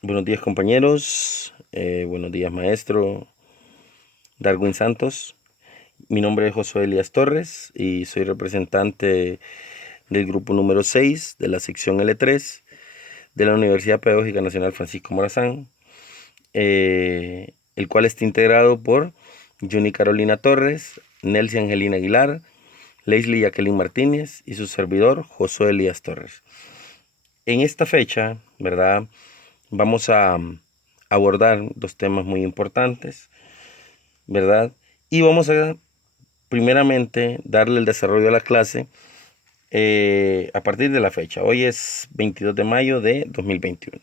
Buenos días, compañeros. Buenos días, maestro Darwin Santos. Mi nombre es Josué Elías Torres y soy representante del grupo número 6 de la sección L3 de la Universidad Pedagógica Nacional Francisco Morazán, el cual está integrado por Juni Carolina Torres, Nelcy Angelina Aguilar, Leslie Jacqueline Martínez y su servidor Josué Elías Torres. En esta fecha, ¿verdad? Vamos a abordar dos temas muy importantes, ¿verdad? Y vamos a, primeramente, darle el desarrollo a la clase a partir de la fecha. Hoy es 22 de mayo de 2021.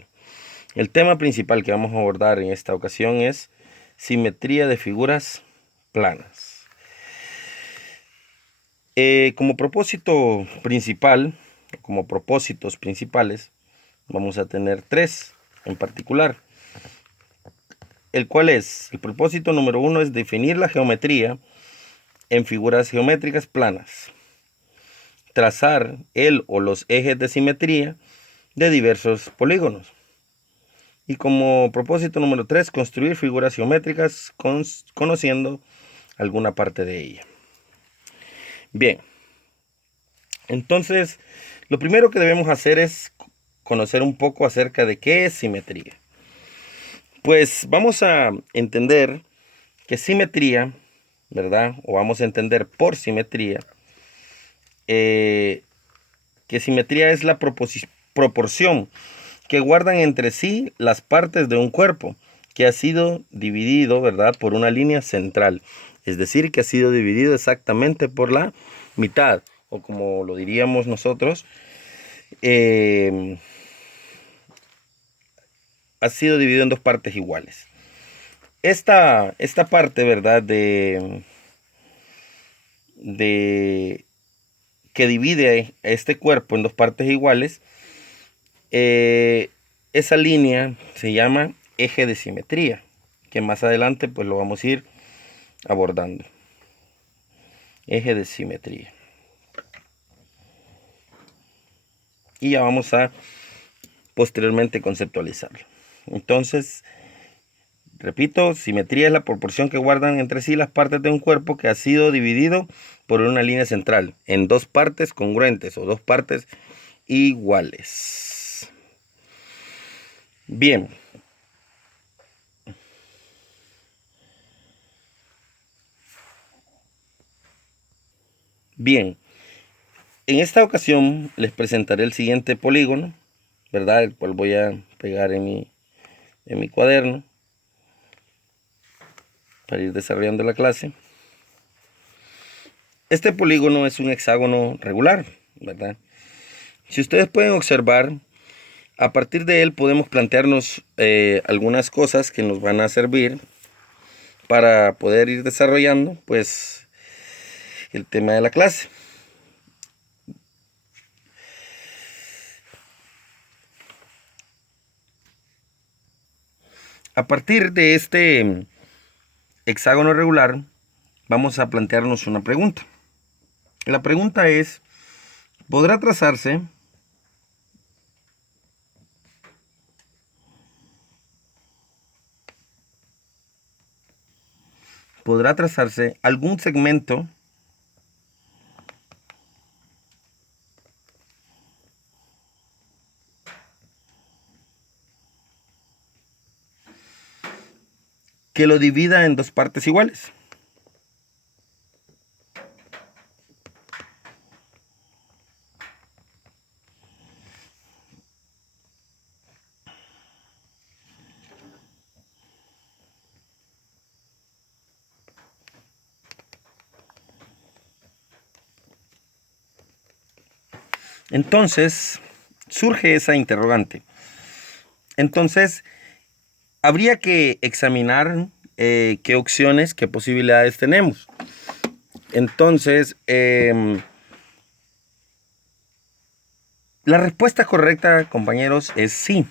El tema principal que vamos a abordar en esta ocasión es simetría de figuras planas. Como propósito principal, como propósitos principales, vamos a tener tres en particular. El cual es, el propósito número 1 es definir la geometría en figuras geométricas planas, trazar el o los ejes de simetría de diversos polígonos. Y como propósito número 3, construir figuras geométricas conociendo alguna parte de ella. Bien, entonces lo primero que debemos hacer es conocer un poco acerca de qué es simetría. Pues vamos a entender que simetría, ¿verdad? O vamos a entender por simetría, que simetría es la proporción que guardan entre sí las partes de un cuerpo que ha sido dividido, ¿verdad? Por una línea central. Es decir, que ha sido dividido exactamente por la mitad, o como lo diríamos nosotros, ha sido dividido en dos partes iguales. Esta parte, ¿verdad? De que divide este cuerpo en dos partes iguales, esa línea se llama eje de simetría, que más adelante pues lo vamos a ir abordando. Eje de simetría. Y ya vamos a posteriormente conceptualizarlo. Entonces, repito, simetría es la proporción que guardan entre sí las partes de un cuerpo que ha sido dividido por una línea central en dos partes congruentes o dos partes iguales. Bien. Bien. En esta ocasión les presentaré el siguiente polígono, ¿verdad? El cual voy a pegar en mi cuaderno para ir desarrollando la clase. Este polígono es un hexágono regular, ¿verdad? Si ustedes pueden observar, a partir de él podemos plantearnos algunas cosas que nos van a servir para poder ir desarrollando, pues, el tema de la clase. A partir de este hexágono regular, vamos a plantearnos una pregunta. La pregunta es, ¿podrá trazarse algún segmento que lo divida en dos partes iguales? Entonces, surge esa interrogante. Entonces, habría que examinar qué opciones, qué posibilidades tenemos. Entonces, la respuesta correcta, compañeros, es sí.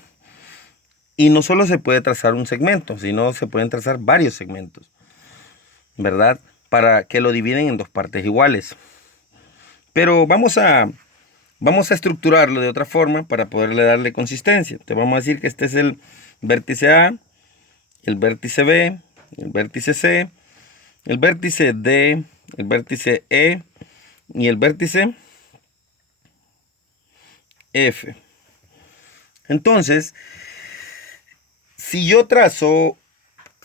Y no solo se puede trazar un segmento, sino se pueden trazar varios segmentos, ¿verdad? Para que lo dividen en dos partes iguales. Pero vamos a Vamos a estructurarlo de otra forma para poderle darle consistencia. Te vamos a decir que este es el vértice A, el vértice B, el vértice C, el vértice D, el vértice E y el vértice F. Entonces, si yo trazo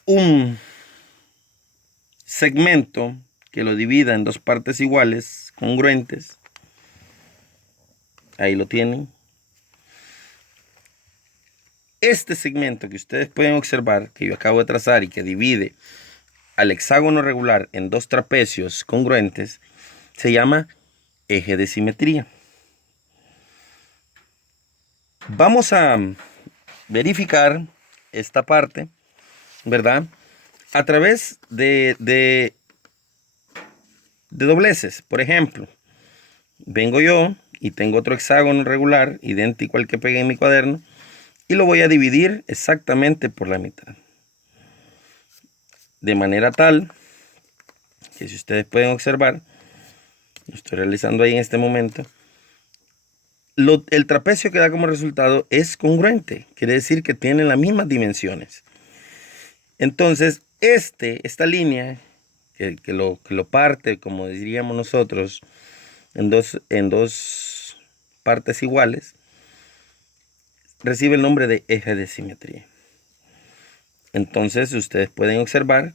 un segmento que lo divida en dos partes iguales, congruentes, ahí lo tienen. Este segmento que ustedes pueden observar, que yo acabo de trazar y que divide al hexágono regular en dos trapecios congruentes, se llama eje de simetría. Vamos a verificar esta parte, ¿verdad? A través de dobleces. Por ejemplo, vengo yo y tengo otro hexágono regular, idéntico al que pegué en mi cuaderno, y lo voy a dividir exactamente por la mitad. De manera tal que, si ustedes pueden observar, lo estoy realizando ahí en este momento, el trapecio que da como resultado es congruente, quiere decir que tiene las mismas dimensiones. Entonces, esta línea que lo parte, como diríamos nosotros, en dos partes iguales, recibe el nombre de eje de simetría. Entonces, ustedes pueden observar,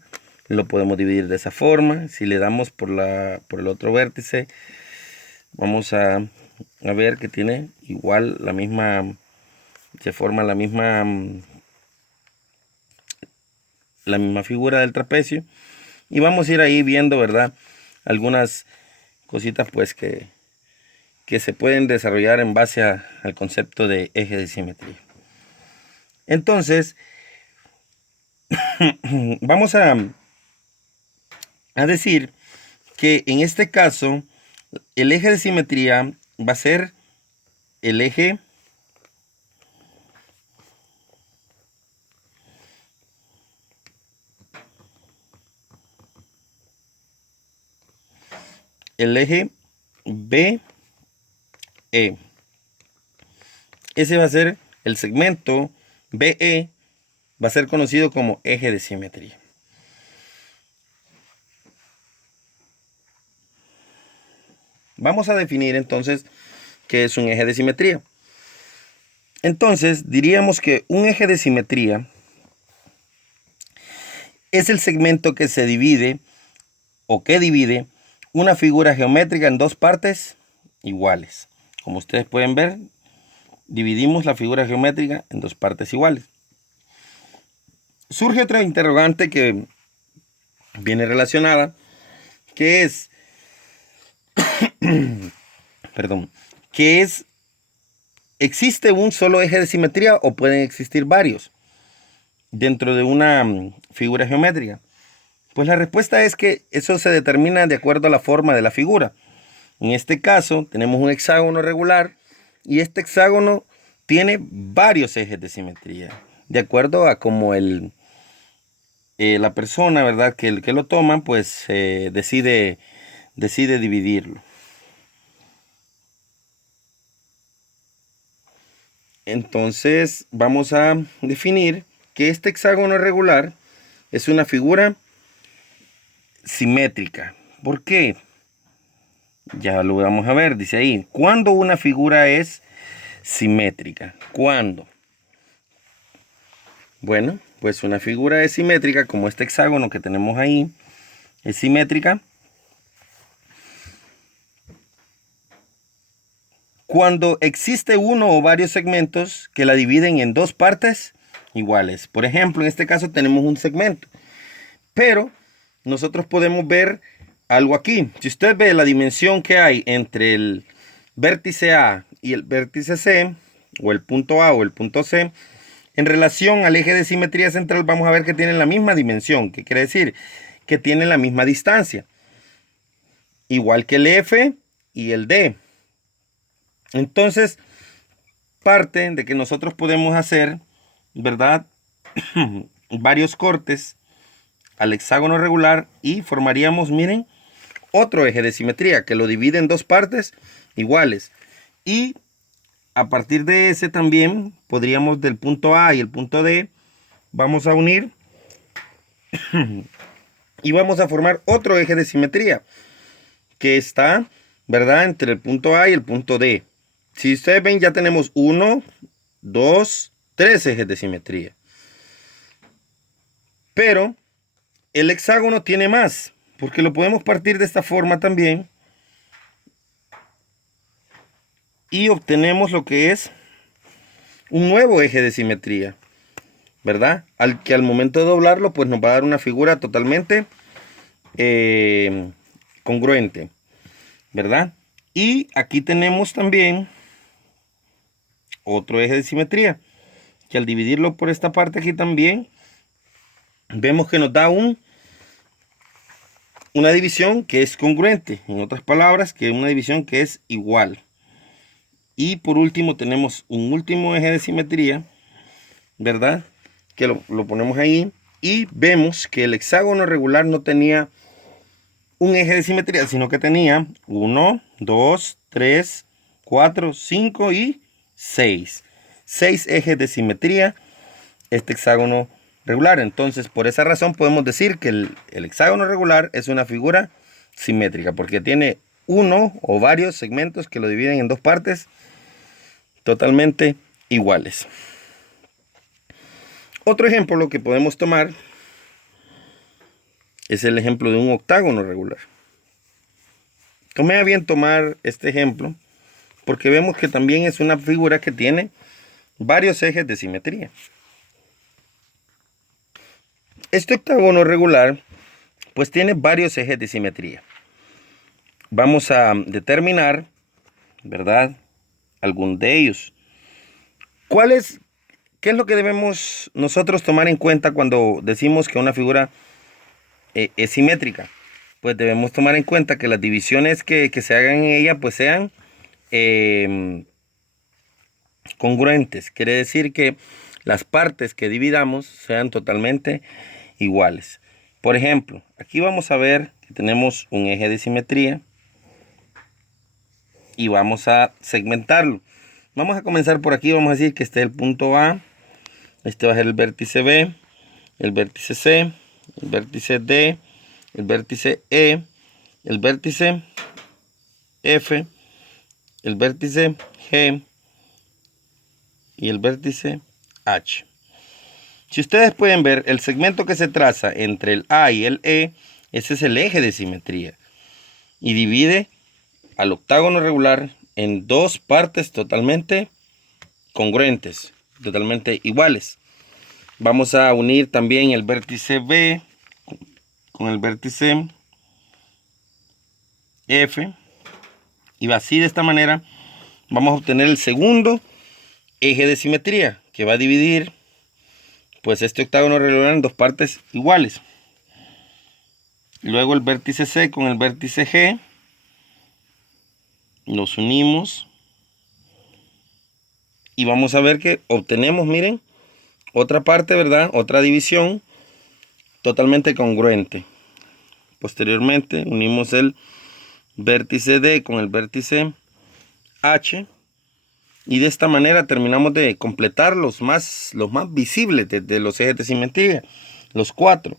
lo podemos dividir de esa forma. Si le damos por el otro vértice, vamos a ver que tiene igual la misma, se forma la misma figura del trapecio, y vamos a ir ahí viendo, ¿verdad?, algunas cositas pues que se pueden desarrollar en base al concepto de eje de simetría. Entonces, vamos a decir que en este caso el eje de simetría va a ser el eje BE. Ese va a ser el segmento BE, va a ser conocido como eje de simetría. Vamos a definir entonces qué es un eje de simetría. Entonces diríamos que un eje de simetría es el segmento que se divide o que divide una figura geométrica en dos partes iguales. Como ustedes pueden ver, dividimos la figura geométrica en dos partes iguales. Surge otra interrogante que viene relacionada, que es, perdón, que es, ¿existe un solo eje de simetría o pueden existir varios dentro de una figura geométrica? Pues la respuesta es que eso se determina de acuerdo a la forma de la figura. En este caso tenemos un hexágono regular y este hexágono tiene varios ejes de simetría, de acuerdo a cómo la persona, ¿verdad?, que lo toma, pues decide dividirlo. Entonces vamos a definir que este hexágono regular es una figura simétrica. ¿Por qué? Ya lo vamos a ver, dice ahí. ¿Cuándo una figura es simétrica? ¿Cuándo? Bueno, pues una figura es simétrica, como este hexágono que tenemos ahí, es simétrica cuando existe uno o varios segmentos que la dividen en dos partes iguales. Por ejemplo, en este caso tenemos un segmento, pero nosotros podemos ver algo aquí. Si usted ve la dimensión que hay entre el vértice A y el vértice C, o el punto A o el punto C, en relación al eje de simetría central, vamos a ver que tienen la misma dimensión, que quiere decir que tienen la misma distancia, igual que el F y el D. Entonces, parte de que nosotros podemos hacer, ¿verdad?, varios cortes al hexágono regular y formaríamos, miren, otro eje de simetría que lo divide en dos partes iguales. Y a partir de ese también podríamos, del punto A y el punto D, vamos a unir y vamos a formar otro eje de simetría que está, ¿verdad?, entre el punto A y el punto D. Si ustedes ven, ya tenemos 1, 2, 3 ejes de simetría. Pero el hexágono tiene más, porque lo podemos partir de esta forma también. Y obtenemos lo que es un nuevo eje de simetría, ¿verdad? Al momento de doblarlo, pues nos va a dar una figura totalmente congruente, ¿verdad? Y aquí tenemos también otro eje de simetría, que al dividirlo por esta parte aquí también, vemos que nos da una división que es congruente. En otras palabras, que una división que es igual. Y por último tenemos un último eje de simetría, ¿verdad? Que lo ponemos ahí y vemos que el hexágono regular no tenía un eje de simetría, sino que tenía 1, 2, 3, 4, 5 y 6. 6 ejes de simetría este hexágono regular. Entonces, por esa razón podemos decir que el hexágono regular es una figura simétrica, porque tiene uno o varios segmentos que lo dividen en dos partes totalmente iguales. Otro ejemplo que podemos tomar es el ejemplo de un octágono regular. Tomé a bien tomar este ejemplo porque vemos que también es una figura que tiene varios ejes de simetría. Este octágono regular pues tiene varios ejes de simetría. Vamos a determinar, ¿verdad?, algún de ellos. ¿Qué es lo que debemos nosotros tomar en cuenta cuando decimos que una figura es simétrica? Pues debemos tomar en cuenta que las divisiones que se hagan en ella pues sean congruentes. Quiere decir que las partes que dividamos sean totalmente iguales. Por ejemplo, aquí vamos a ver que tenemos un eje de simetría y vamos a segmentarlo. Vamos a comenzar por aquí. Vamos a decir que este es el punto A, este va a ser el vértice B, el vértice C, el vértice D, el vértice E, el vértice F, el vértice G y el vértice H. Si ustedes pueden ver, el segmento que se traza entre el A y el E, ese es el eje de simetría y divide al octágono regular en dos partes totalmente congruentes, totalmente iguales. Vamos a unir también el vértice B con el vértice F y así, de esta manera vamos a obtener el segundo eje de simetría que va a dividir pues este octágono regular en dos partes iguales. Luego el vértice C con el vértice G los unimos y vamos a ver que obtenemos, miren, otra parte, ¿verdad?, otra división totalmente congruente. Posteriormente unimos el vértice D con el vértice H y de esta manera terminamos de completar los más visibles de los ejes de simetría, los 4.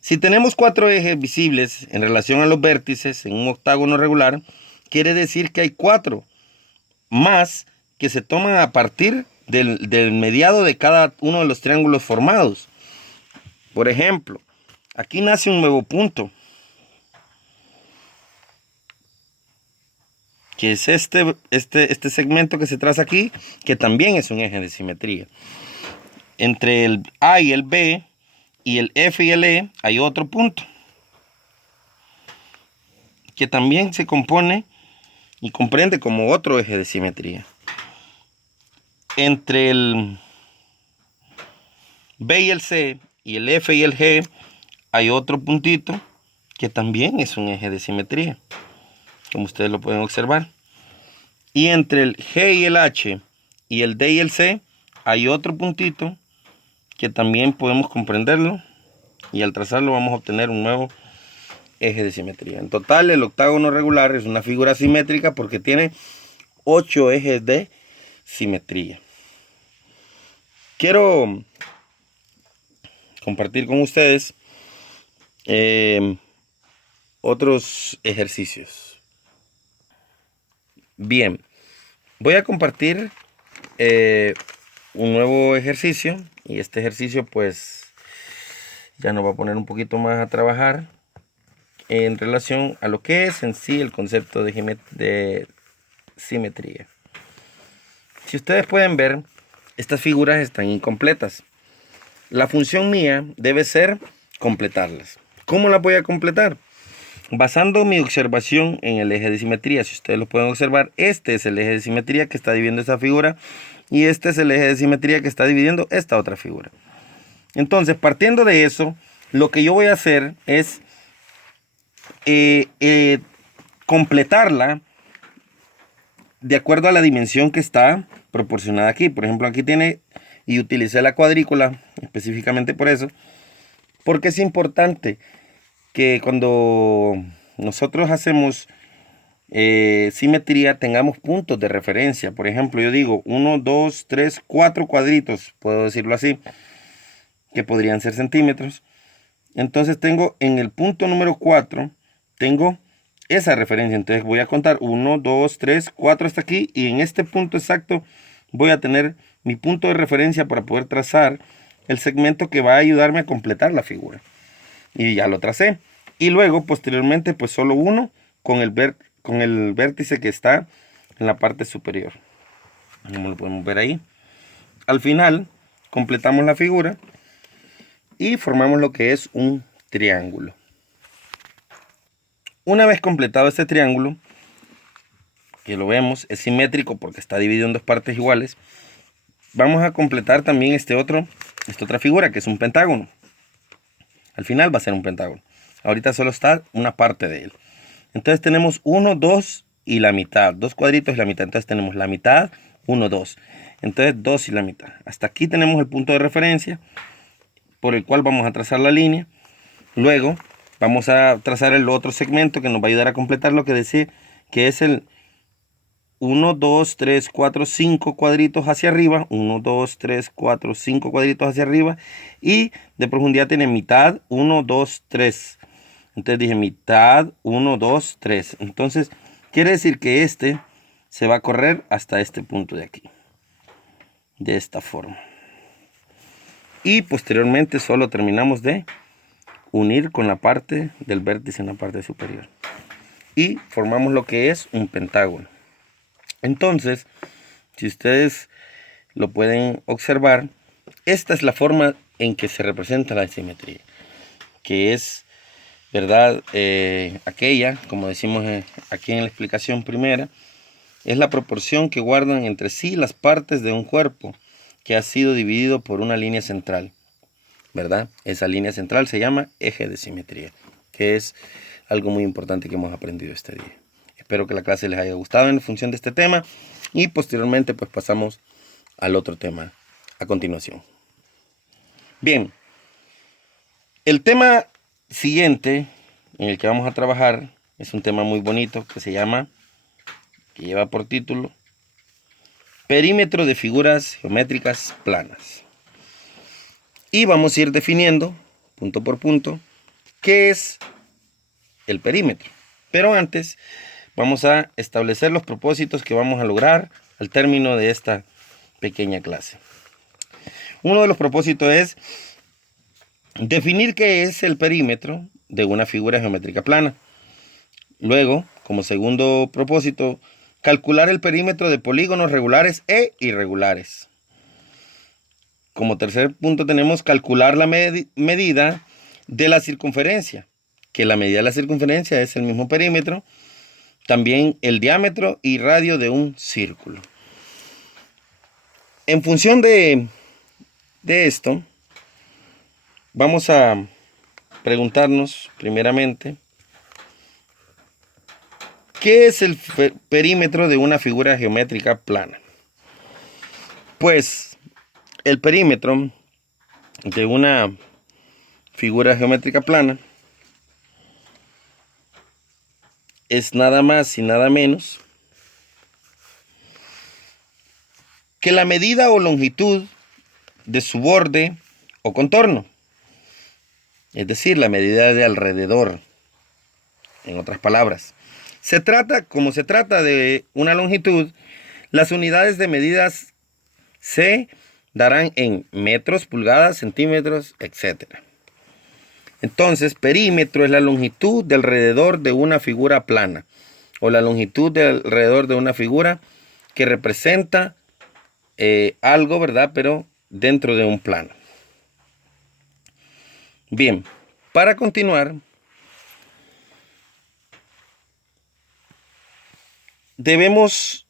Si tenemos 4 ejes visibles en relación a los vértices en un octágono regular, quiere decir que hay 4 más que se toman a partir del mediado de cada uno de los triángulos formados. Por ejemplo, aquí nace un nuevo punto, que es este segmento que se traza aquí, que también es un eje de simetría. Entre el A y el B y el F y el E hay otro punto, que también se compone y comprende como otro eje de simetría. Entre el B y el C y el F y el G hay otro puntito que también es un eje de simetría, como ustedes lo pueden observar. Y entre el G y el H y el D y el C hay otro puntito que también podemos comprenderlo, y al trazarlo vamos a obtener un nuevo eje de simetría. En total, el octágono regular es una figura simétrica porque tiene 8 ejes de simetría. Quiero compartir con ustedes otros ejercicios. Bien, voy a compartir un nuevo ejercicio, y este ejercicio pues ya nos va a poner un poquito más a trabajar en relación a lo que es en sí el concepto de simetría. Si ustedes pueden ver, estas figuras están incompletas. La función mía debe ser completarlas. ¿Cómo las voy a completar? Basando mi observación en el eje de simetría. Si ustedes lo pueden observar, este es el eje de simetría que está dividiendo esta figura, y este es el eje de simetría que está dividiendo esta otra figura. Entonces, partiendo de eso, lo que yo voy a hacer es completarla de acuerdo a la dimensión que está proporcionada aquí. Por ejemplo, aquí tiene, y utilicé la cuadrícula específicamente por eso, porque es importante que cuando nosotros hacemos simetría tengamos puntos de referencia. Por ejemplo, yo digo 1, 2, 3, 4 cuadritos, puedo decirlo así, que podrían ser centímetros. Entonces tengo en el punto número 4, tengo esa referencia. Entonces voy a contar 1, 2, 3, 4 hasta aquí, y en este punto exacto voy a tener mi punto de referencia para poder trazar el segmento que va a ayudarme a completar la figura. Y ya lo tracé. Y luego posteriormente pues solo uno con el vértice que está en la parte superior. Como lo podemos ver ahí. Al final completamos la figura y formamos lo que es un triángulo. Una vez completado este triángulo, que lo vemos, es simétrico porque está dividido en dos partes iguales, vamos a completar también esta otra figura, que es un pentágono. Al final va a ser un pentágono. Ahorita solo está una parte de él. Entonces tenemos 1, 2 y la mitad. 2 cuadritos y la mitad. Entonces tenemos la mitad, 1, 2. Entonces 2 y la mitad. Hasta aquí tenemos el punto de referencia por el cual vamos a trazar la línea. Luego vamos a trazar el otro segmento que nos va a ayudar a completar lo que decía, que es el 1, 2, 3, 4, 5 cuadritos hacia arriba. 1, 2, 3, 4, 5 cuadritos hacia arriba. Y de profundidad tiene mitad, 1, 2, 3. Entonces dije mitad, 1, 2, 3. Entonces quiere decir que este se va a correr hasta este punto de aquí. De esta forma. Y posteriormente solo terminamos de unir con la parte del vértice en la parte superior. Y formamos lo que es un pentágono. Entonces, si ustedes lo pueden observar, esta es la forma en que se representa la simetría, que es, ¿verdad? Aquella, como decimos aquí en la explicación primera, es la proporción que guardan entre sí las partes de un cuerpo que ha sido dividido por una línea central, ¿verdad? Esa línea central se llama eje de simetría, que es algo muy importante que hemos aprendido este día. Espero que la clase les haya gustado en función de este tema, y posteriormente pues pasamos al otro tema a continuación. Bien, el tema siguiente en el que vamos a trabajar es un tema muy bonito que lleva por título perímetro de figuras geométricas planas. Y vamos a ir definiendo punto por punto qué es el perímetro. Pero antes vamos a establecer los propósitos que vamos a lograr al término de esta pequeña clase. Uno de los propósitos es definir qué es el perímetro de una figura geométrica plana. Luego, como segundo propósito, calcular el perímetro de polígonos regulares e irregulares. Como tercer punto tenemos calcular la medida de la circunferencia, que la medida de la circunferencia es el mismo perímetro. También el diámetro y radio de un círculo. En función de esto, vamos a preguntarnos primeramente, ¿qué es el perímetro de una figura geométrica plana? Pues el perímetro de una figura geométrica plana es nada más y nada menos que la medida o longitud de su borde o contorno. Es decir, la medida de alrededor, en otras palabras. Como se trata de una longitud, las unidades de medidas se darán en metros, pulgadas, centímetros, etc. Entonces, perímetro es la longitud de alrededor de una figura plana o la longitud de alrededor de una figura que representa algo, ¿verdad? Pero dentro de un plano. Bien, para continuar, debemos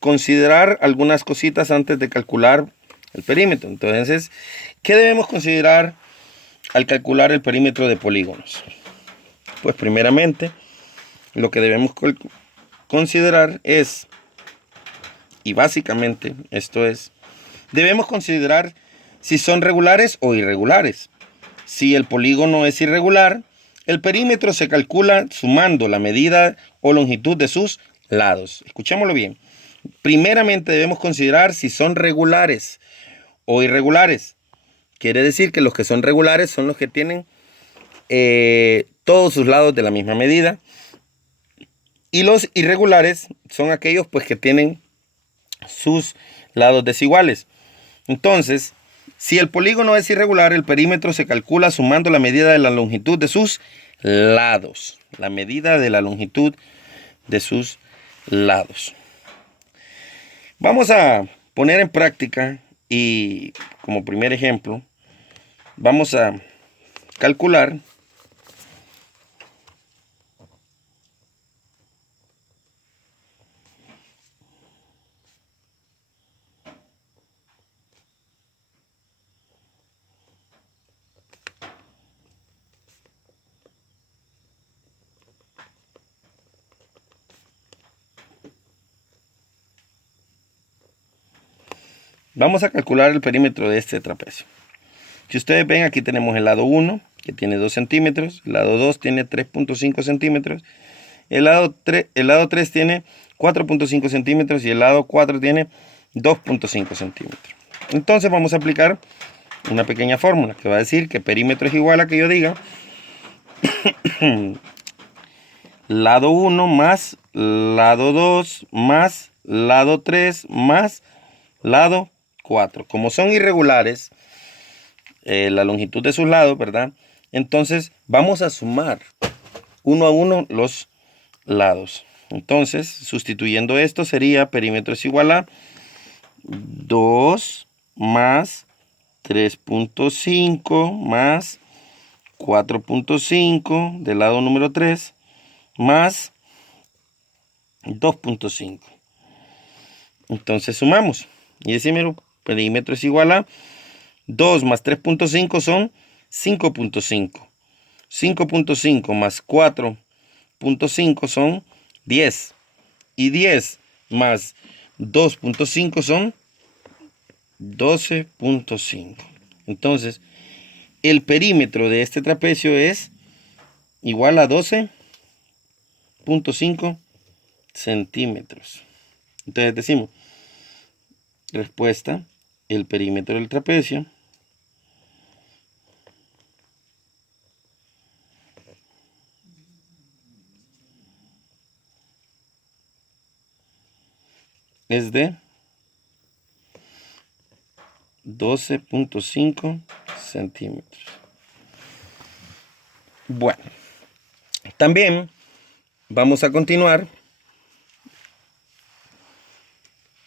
considerar algunas cositas antes de calcular el perímetro. Entonces, ¿qué debemos considerar al calcular el perímetro de polígonos? Pues primeramente, lo que debemos considerar es, y básicamente esto es, debemos considerar si son regulares o irregulares. Si el polígono es irregular, el perímetro se calcula sumando la medida o longitud de sus lados. Escuchémoslo bien. Primeramente debemos considerar si son regulares o irregulares. Quiere decir que los que son regulares son los que tienen todos sus lados de la misma medida. Y los irregulares son aquellos pues que tienen sus lados desiguales. Entonces, si el polígono es irregular, el perímetro se calcula sumando la medida de la longitud de sus lados. La medida de la longitud de sus lados. Vamos a poner en práctica y como primer ejemplo, vamos a calcular el perímetro de este trapecio. Si ustedes ven, aquí tenemos el lado 1, que tiene 2 centímetros, el lado 2 tiene 3.5 centímetros, el lado 3 tiene 4.5 centímetros y el lado 4 tiene 2.5 centímetros. Entonces vamos a aplicar una pequeña fórmula que va a decir que perímetro es igual a que yo diga lado 1 más lado 2 más lado 3 más lado 4. Como son irregulares, la longitud de sus lados, ¿verdad? Entonces vamos a sumar uno a uno los lados. Entonces, sustituyendo esto, sería perímetro es igual a 2 más 3.5 más 4.5 del lado número 3 más 2.5. Entonces sumamos y decimos perímetro es igual a 2 más 3.5 son 5.5. 5.5 más 4.5 son 10. Y 10 más 2.5 son 12.5. Entonces, el perímetro de este trapecio es igual a 12.5 centímetros. Entonces decimos, respuesta, el perímetro del trapecio es de 12.5 centímetros. Bueno, también vamos a continuar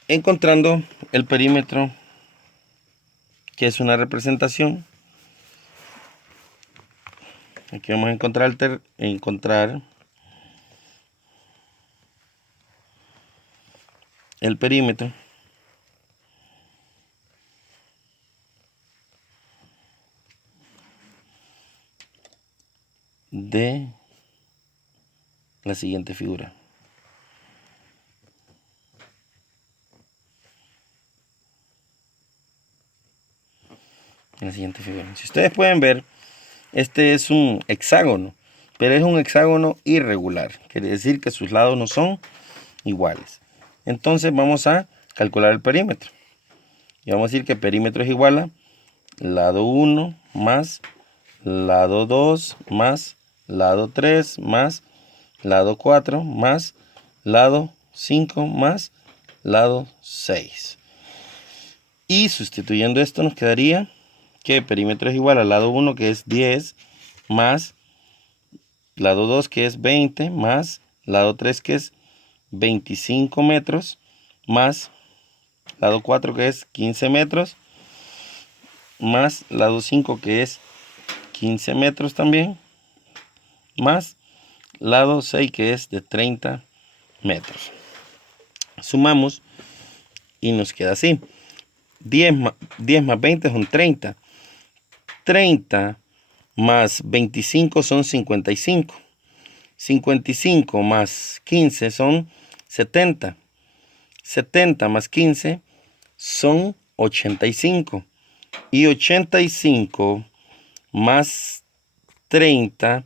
encontrando el perímetro, que es una representación. Aquí vamos a encontrar el perímetro de la siguiente figura. Si ustedes pueden ver, este es un hexágono, pero es un hexágono irregular. Quiere decir que sus lados no son iguales. Entonces vamos a calcular el perímetro. Y vamos a decir que perímetro es igual a lado 1 más lado 2 más lado 3 más lado 4 más lado 5 más lado 6. Y sustituyendo esto nos quedaría que perímetro es igual al lado 1, que es 10, más lado 2, que es 20, más lado 3, que es 25 metros, más lado 4, que es 15 metros, más lado 5, que es 15 metros también, más lado 6, que es de 30 metros. Sumamos y nos queda así. 10 más 20 son 30. 30 más 25 son 55. 55 más 15 son 70. 70 más 15 son 85. Y 85 más 30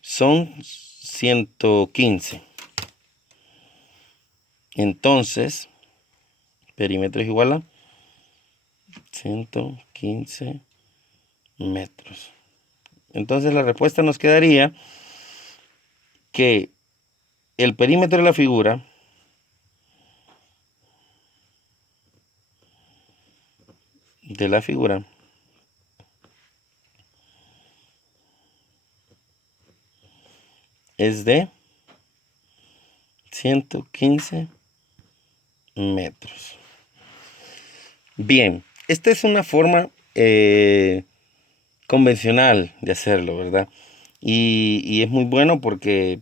son 115. Entonces, perímetro es igual a 115 metros. Entonces la respuesta nos quedaría que el perímetro de la figura es de 115 metros. Bien, esta es una forma convencional de hacerlo, ¿verdad? Y es muy bueno porque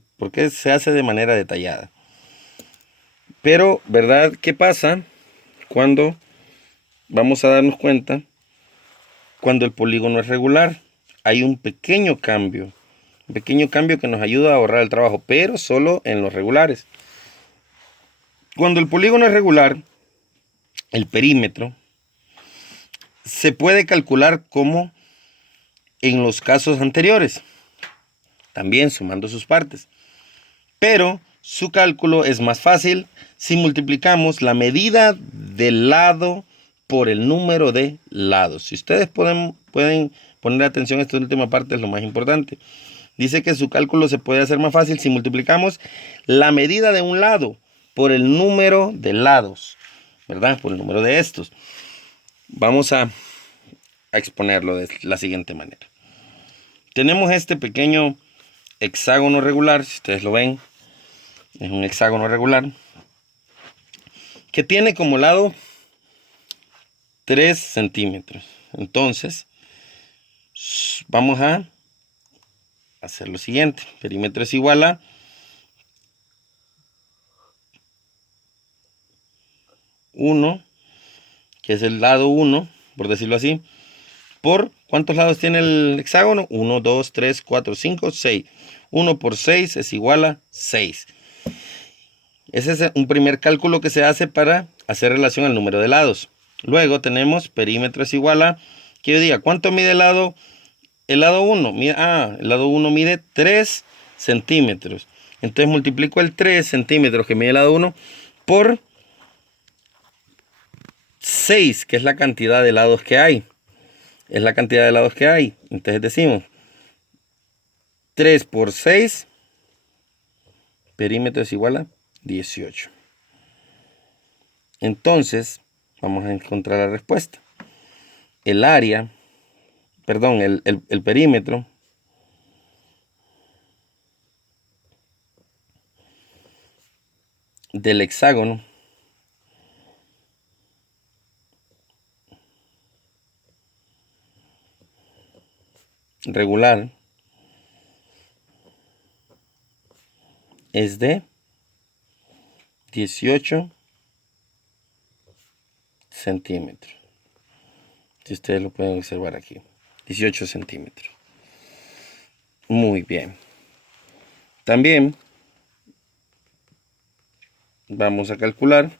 se hace de manera detallada. Pero, ¿verdad? ¿Qué pasa cuando vamos a darnos cuenta? Cuando el polígono es regular, hay un pequeño cambio que nos ayuda a ahorrar el trabajo, pero solo en los regulares. Cuando el polígono es regular, el perímetro se puede calcular como en los casos anteriores, también sumando sus partes. Pero su cálculo es más fácil si multiplicamos la medida del lado por el número de lados. Si ustedes pueden poner atención a esta última parte, es lo más importante. Dice que su cálculo se puede hacer más fácil si multiplicamos la medida de un lado por el número de lados, ¿verdad? Por el número de estos. Vamos a exponerlo de la siguiente manera. Tenemos este pequeño hexágono regular, si ustedes lo ven, es un hexágono regular, que tiene como lado 3 centímetros. Entonces, vamos a hacer lo siguiente. Perímetro es igual a 1, que es el lado 1, por decirlo así, por ¿cuántos lados tiene el hexágono? 1, 2, 3, 4, 5, 6. 1 por 6 es igual a 6. Ese es un primer cálculo que se hace para hacer relación al número de lados. Luego tenemos perímetro es igual a, que yo diga, ¿cuánto mide el lado 1? El lado 1 mide 3 centímetros. Entonces multiplico el 3 centímetros que mide el lado 1 por 6, que es la cantidad de lados que hay. Es la cantidad de lados que hay. Entonces decimos 3 por 6, perímetro es igual a 18. Entonces, vamos a encontrar la respuesta. El área, perdón, el perímetro del hexágono regular es de 18 centímetros. Si ustedes lo pueden observar aquí. 18 centímetros. Muy bien. También vamos a calcular.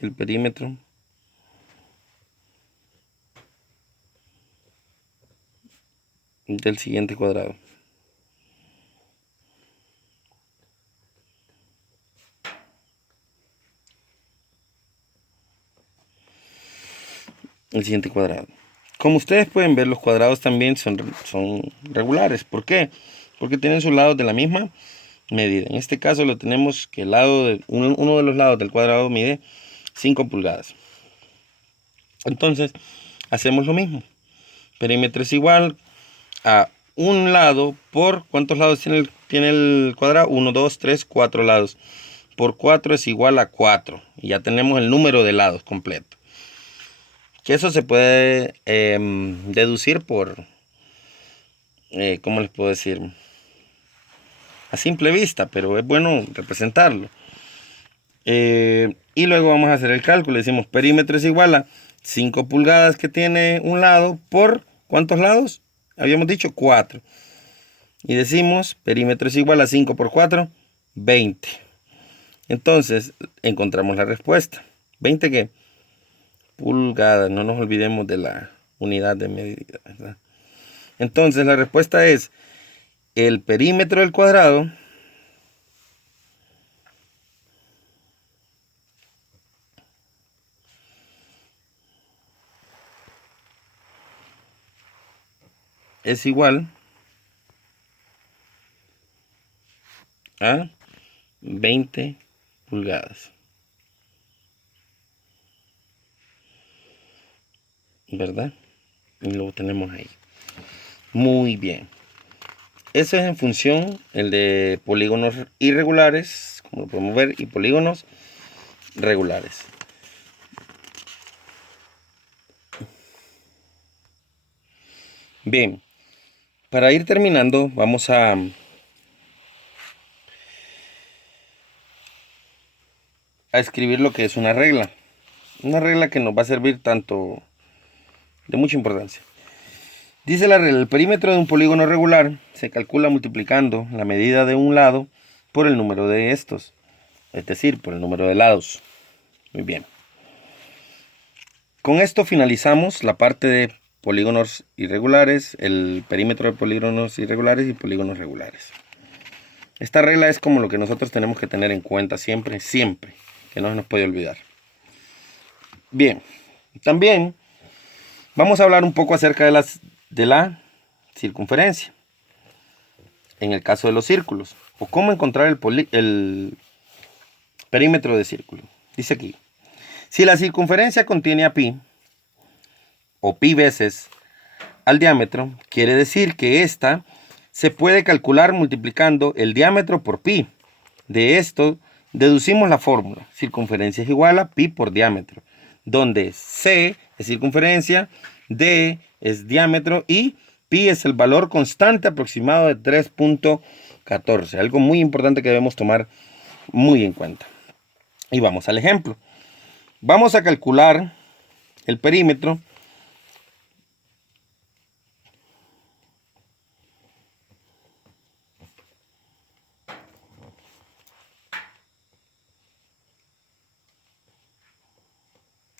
El perímetro del siguiente cuadrado. el siguiente cuadrado. Como ustedes pueden ver, los cuadrados también son regulares. ¿Por qué? Porque tienen sus lados de la misma medida. En este caso lo tenemos que uno de los lados del cuadrado mide 5 pulgadas. Entonces, hacemos lo mismo. Perímetro es igual a un lado por... ¿Cuántos lados tiene el cuadrado? 1, 2, 3, 4 lados. Por 4 es igual a 4. Y ya tenemos el número de lados completo. Que eso se puede deducir por... ¿cómo les puedo decir? A simple vista, pero es bueno representarlo. Y luego vamos a hacer el cálculo. Decimos perímetro es igual a 5 pulgadas que tiene un lado por... ¿Cuántos lados? Habíamos dicho 4. Y decimos perímetro es igual a 5 por 4, 20. Entonces encontramos la respuesta. ¿20 qué? Pulgadas. No nos olvidemos de la unidad de medida, ¿verdad? Entonces la respuesta es el perímetro del cuadrado es igual a 20 pulgadas. ¿Verdad? Y lo tenemos ahí. Muy bien. Eso es en función el de polígonos irregulares, como lo podemos ver, y polígonos regulares. Bien, para ir terminando, vamos a escribir lo que es una regla. Una regla que nos va a servir tanto de mucha importancia. Dice la regla, el perímetro de un polígono regular se calcula multiplicando la medida de un lado por el número de estos, es decir, por el número de lados. Muy bien. Con esto finalizamos la parte de polígonos irregulares, el perímetro de polígonos irregulares y polígonos regulares. Esta regla es como lo que nosotros tenemos que tener en cuenta siempre, siempre, que no se nos puede olvidar. Bien, también vamos a hablar un poco acerca de la circunferencia, en el caso de los círculos, o cómo encontrar el perímetro de círculo. Dice aquí, si la circunferencia contiene a pi, o pi veces al diámetro, quiere decir que esta se puede calcular multiplicando el diámetro por pi. De esto deducimos la fórmula. Circunferencia es igual a pi por diámetro, donde c es circunferencia, d es diámetro y pi es el valor constante aproximado de 3.14. Algo muy importante que debemos tomar muy en cuenta. Y vamos al ejemplo. Vamos a calcular el perímetro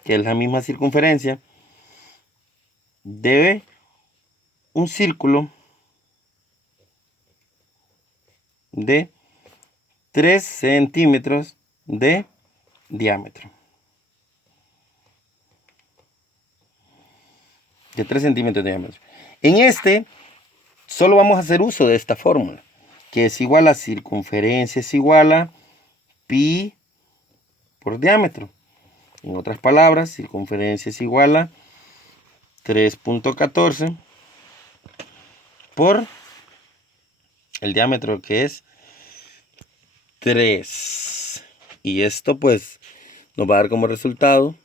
que es la misma circunferencia de un círculo de 3 centímetros de diámetro. De 3 centímetros de diámetro. En este, solo vamos a hacer uso de esta fórmula, que es igual a circunferencia es igual a pi por diámetro. En otras palabras, circunferencia es igual a 3.14 por el diámetro, que es 3. Y esto pues nos va a dar como resultado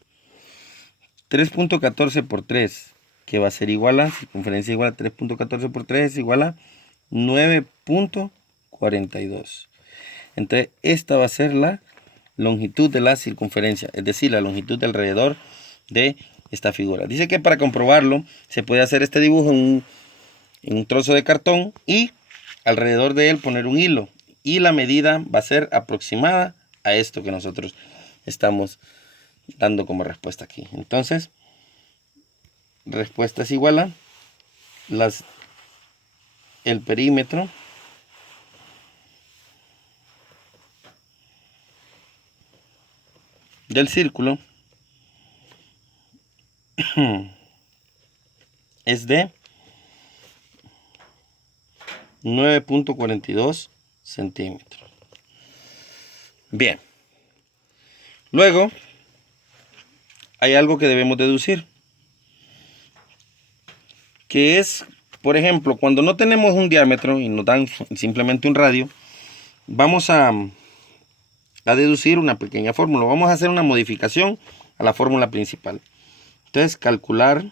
3.14 por 3, que va a ser igual a, circunferencia igual a 3.14 por 3 es igual a 9.42. Entonces esta va a ser la longitud de la circunferencia, es decir, la longitud alrededor de esta figura. Dice que para comprobarlo se puede hacer este dibujo en un trozo de cartón y alrededor de él poner un hilo. Y la medida va a ser aproximada a esto que nosotros estamos dando como respuesta aquí. Entonces, respuesta es igual a el perímetro del círculo es de 9.42 centímetros. Bien. Luego, hay algo que debemos deducir, que es, por ejemplo, cuando no tenemos un diámetro y nos dan simplemente un radio, vamos a deducir una pequeña fórmula. Vamos a hacer una modificación a la fórmula principal. Entonces, calcular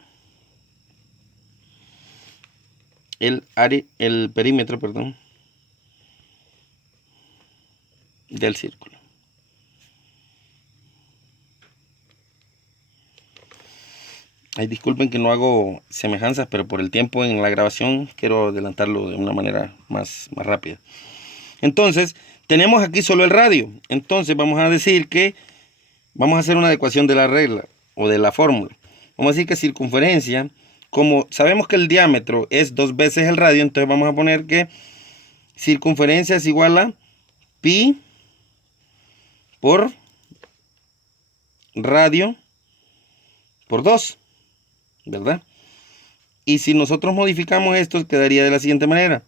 el perímetro, perdón, del círculo. Ay, disculpen que no hago semejanzas, pero por el tiempo en la grabación quiero adelantarlo de una manera más rápida. Entonces, tenemos aquí solo el radio. Entonces, vamos a decir que vamos a hacer una adecuación de la regla o de la fórmula. Vamos a decir que circunferencia, como sabemos que el diámetro es 2 veces el radio, entonces vamos a poner que circunferencia es igual a pi por radio por 2, ¿verdad? Y si nosotros modificamos esto, quedaría de la siguiente manera: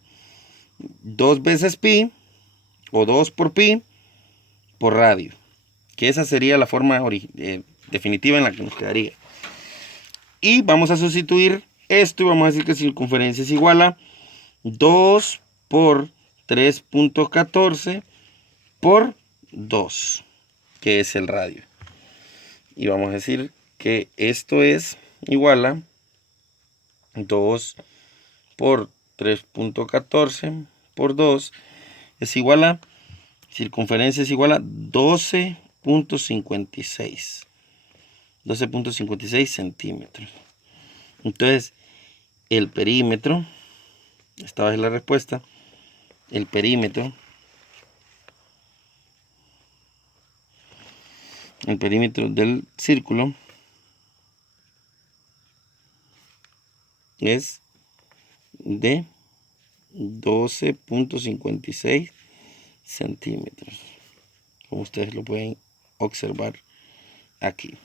2 veces pi o 2 por pi por radio, que esa sería la forma definitiva en la que nos quedaría. Y vamos a sustituir esto y vamos a decir que circunferencia es igual a 2 por 3.14 por 2, que es el radio. Y vamos a decir que esto es igual a 2 por 3.14 por 2 es igual a, circunferencia es igual a 12.56 centímetros. Entonces, el perímetro, esta es la respuesta, el perímetro del círculo es de 12.56 centímetros, como ustedes lo pueden observar aquí.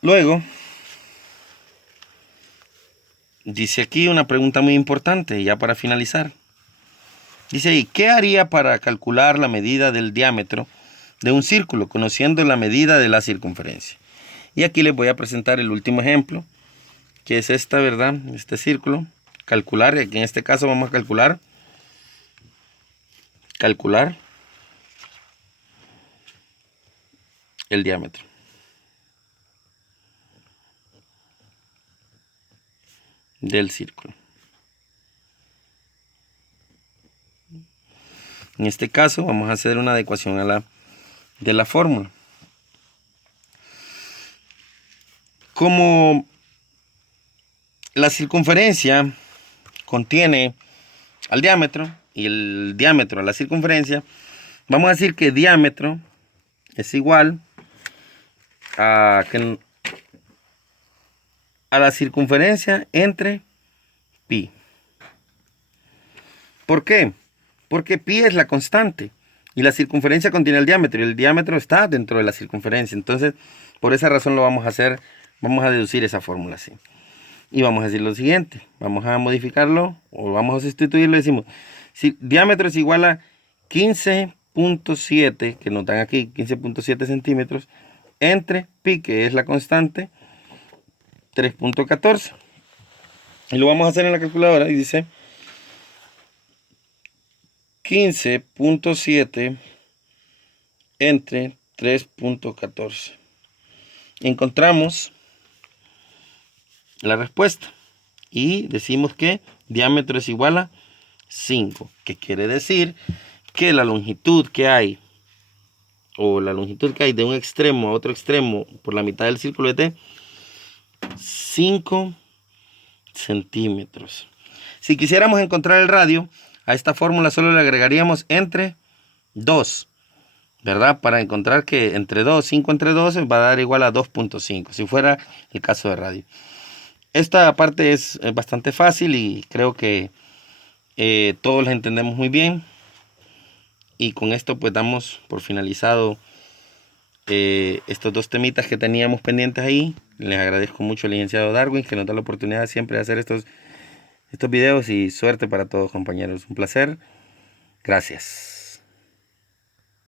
Luego, dice aquí una pregunta muy importante, ya para finalizar. Dice ahí, ¿qué haría para calcular la medida del diámetro de un círculo, conociendo la medida de la circunferencia? Y aquí les voy a presentar el último ejemplo, que es esta, ¿verdad? Este círculo. Calcular, y aquí en este caso vamos a calcular el diámetro. Del círculo. En este caso vamos a hacer una adecuación de la fórmula. Como la circunferencia contiene al diámetro y el diámetro a la circunferencia, vamos a decir que diámetro es igual a la circunferencia entre pi. ¿Por qué? Porque pi es la constante y la circunferencia contiene el diámetro y el diámetro está dentro de la circunferencia. Entonces, por esa razón lo vamos a hacer, vamos a deducir esa fórmula así. Y vamos a decir lo siguiente, vamos a modificarlo o vamos a sustituirlo. Decimos, si diámetro es igual a 15.7, que nos dan aquí 15.7 centímetros, entre pi, que es la constante, 3.14. Y lo vamos a hacer en la calculadora y dice 15.7 entre 3.14. Encontramos la respuesta y decimos que diámetro es igual a 5, que quiere decir que la longitud que hay, o la longitud que hay de un extremo a otro extremo por la mitad del círculo es de 5 centímetros. Si quisiéramos encontrar el radio, a esta fórmula solo le agregaríamos entre 2, ¿verdad? Para encontrar que entre 2, 5 entre 2 va a dar igual a 2.5, si fuera el caso de radio. Esta parte es bastante fácil y creo que todos la entendemos muy bien. Y con esto pues damos por finalizado estos dos temitas que teníamos pendientes ahí. Les agradezco mucho al licenciado Darwin que nos da la oportunidad siempre de hacer estos videos, y suerte para todos, compañeros. Un placer. Gracias.